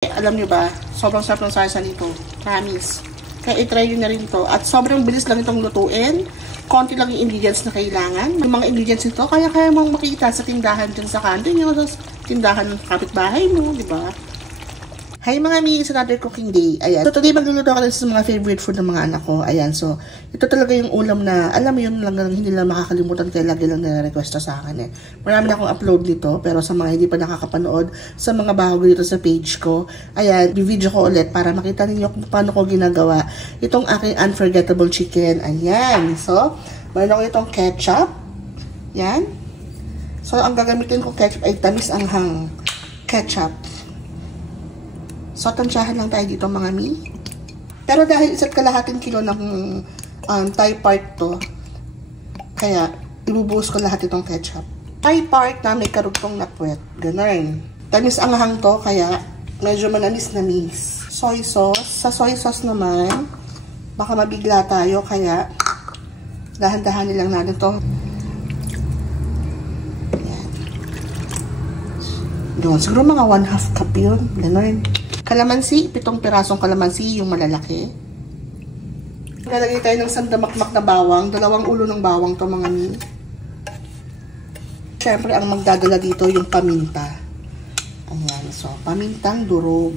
Alam nyo ba, sobrang sarap ng sarsa nito. Promise. Kaya i-try nyo na rin to. At sobrang bilis lang itong lutuin. Konti lang yung ingredients na kailangan. Yung mga ingredients nito, kaya mong makita sa tindahan dyan sa kanto nyo, sa tindahan ng kapitbahay mo, di ba? Hi mga mi, it's another cooking day. Ayan. So today magluluto ako sa mga favorite food ng mga anak ko. Ayan. So ito talaga yung ulam na alam mo yun lang hindi lang makakalimutan kaya lagi lang nire-request sa akin eh. Marami na akong upload nito pero sa mga hindi pa nakakapanood sa mga bago dito sa page ko. Ayan, i-video ko ulit para makita ninyo kung paano ko ginagawa itong aking unforgettable chicken. Ayan. So, meron ako itong ketchup. Yan. So ang gagamitin ko ketchup ay tamis-anghang ketchup. So, tansyahan lang tayo dito mga mi. Pero dahil 1.5 kilo ng Thai part to, kaya ibubuhos ko lahat itong ketchup. Thai part na may karugtong na puwet. Ganun. Tamis ang hang to, kaya medyo manamis-namis. Soy sauce. Sa soy sauce naman, baka mabigla tayo, kaya dahan-dahanin lang natin to. Ayan. Doon. Siguro mga 1/2 cup yun. Ganun. Kalamansi, 7 pirasong kalamansi, yung malalaki. Lalagay tayo ng sandamakmak na bawang, 2 ulo ng bawang to mga mi. Siyempre, ang magdadala dito yung paminta. Ayan, so, pamintang durog.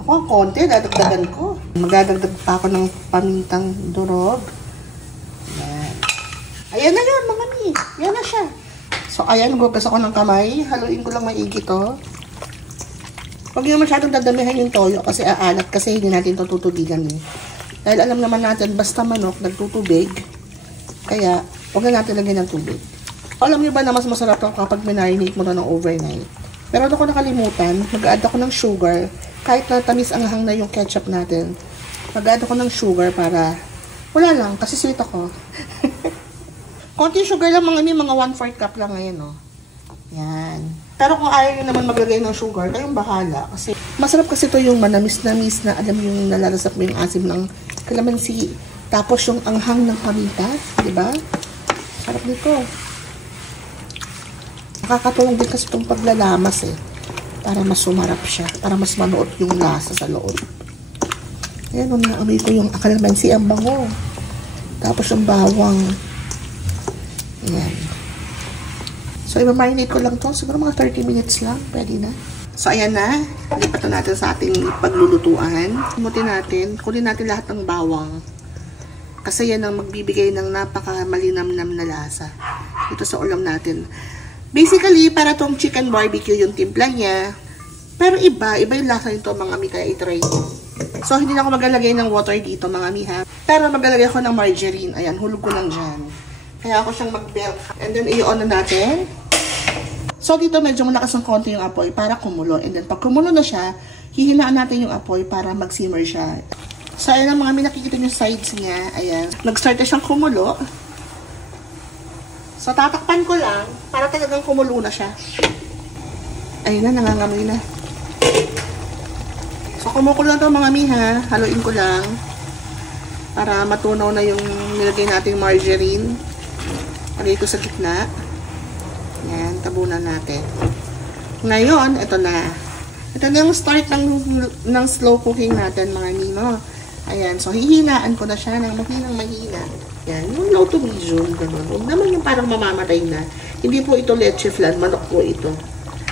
Ako, ang konti, dadagdagan ko. Magdadagdag pa ako ng pamintang durog. Ayan. Ayan na yun, mga mi. Ayan na siya. So, ayan, gugas ako ng kamay. Haluin ko lang maigi to. Huwag nyo masyadong dadamihan yung toyo kasi aalat kasi hindi natin ito tutubigan eh. Dahil alam naman natin, basta manok, nagtutubig. Kaya, huwag na natin lagyan ng tubig. Alam nyo ba na mas masarap ito kapag minarinate mo na ng overnight? Pero ako nakalimutan, mag-add ako ng sugar. Kahit na tamis ang hang na yung ketchup natin, mag-add ako ng sugar para, wala lang, kasi sweet ako. Konti sugar lang mga mga 1/4 cup lang ngayon, oh. Yan. Pero kung ayaw nyo naman maglagay ng sugar, kayong bahala. Kasi masarap kasi ito yung manamis-namis na alam yung nalalasap mo yung asim ng kalamansi. Tapos yung anghang ng paminta, di ba? Sarap nito. Nakakatulong din kasi itong paglalamas eh. Para mas sumarap siya. Para mas manuot yung lasa sa loob. Ayan, nung naamoy ko yung kalamansi, ang bango. Tapos yung bawang. Ayan. So, i-marinate ko lang to. Siguro mga 30 minutes lang. Pwede na. So, ayan na. Lipat na natin sa ating paglulutuan. Himutin natin. Kunin natin lahat ng bawang. Kasi yan ang magbibigay ng napaka-malinamnam na lasa. Ito sa ulam natin. Basically, para tong chicken barbecue yung timpla niya. Pero iba yung lasa nito mga mi. Kaya itry ko. So, hindi na ako maglalagay ng water dito mga mi ha. Pero maglalagay ako ng margarine. Ayan, hulog ko lang dyan. Kaya ako siyang mag-melt. And then, i-on na natin. So, dito medyo malakas ng konti yung apoy para kumulo. And then, pag kumulo na siya, hihinaan natin yung apoy para mag-simmer siya. So, ayan ang mga may nakikita yung sides niya. Ayan. Nag-start na siyang kumulo. So, tatakpan ko lang para talagang kumulo na siya. Ayun na, nangangamoy na. So, kumukulo na ito mga miha. Haluin ko lang para matunaw na yung nilagay nating margarine. Dito sa gitna. Yan, tabunan natin. Ngayon, ito na. Ito na yung start ng slow cooking natin, mga nino. Ayan, so hihinaan ko na siya ng mahina. Yan, yung low to medium, ganun. Huwag naman yung parang mamamatay na. Hindi po ito leche flan, manok po ito.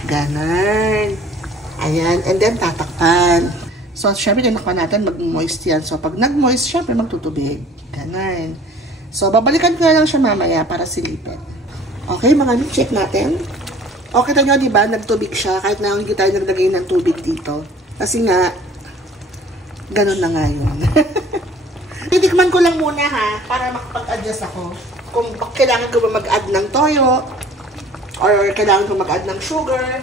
Ganon. Ayan, and then tatakpan. So, syempre, tinakpan natin, mag-moist yan. So, pag nag-moist, syempre, magtutubig. Ganon. So, babalikan ko na lang siya mamaya para silipin. Okay, mga mi, check natin. Okay tayo, di ba? Nagtubig siya kahit na hindi tayo naglagay ng tubig dito. Kasi nga, ganun na nga yun. Titikman ko lang muna ha, para makapag-adjust ako. Kung kailangan ko ba mag-add ng toyo, or kailangan ko mag-add ng sugar.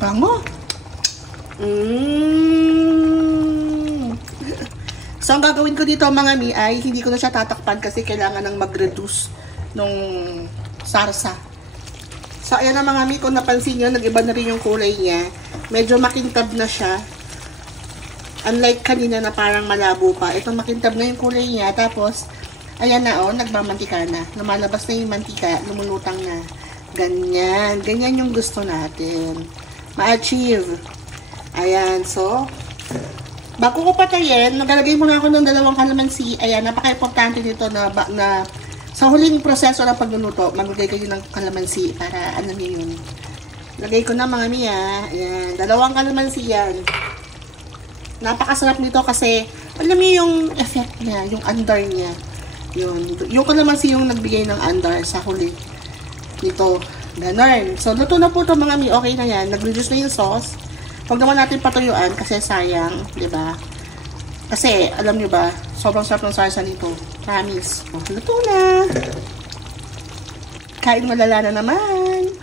Bango! So, ang gagawin ko dito mga mi ay hindi ko na siya tatakpan kasi kailangan nang mag-reduce nung sarsa. So, ayan na mga mi, kung napansin nyo, nag-iba na rin yung kulay niya. Medyo makintab na siya. Unlike kanina na parang malabo pa. Ito makintab na yung kulay niya. Tapos, ayan na nagmamantika na. Lumalabas na yung mantika, lumulutang na. Ganyan. Ganyan yung gusto natin. ma-achieve. Ayan, so, bago ko patayin, nagalagay muna ako ng 2 kalamansi. Ayan, napaka-importante nito na sa huling proseso ng pagluluto, maglagay kayo ng kalamansi para ano niyo yun. Lagay ko na mga miya. Ayan, 2 kalamansi yan. Napakasarap nito kasi, alam niyo yung effect niya, yung andar niya. Yung kalamansi yung nagbigay ng andar sa huli. Nito, ganun. So, luto na po ito mga mi. Okay na yan. Nag-reduce na yung sauce. Huwag naman natin patuyuan kasi sayang, di ba? Kasi, alam nyo ba, sobrang sarap ng salsa nito. Promise. Luto na. Kain malala na naman.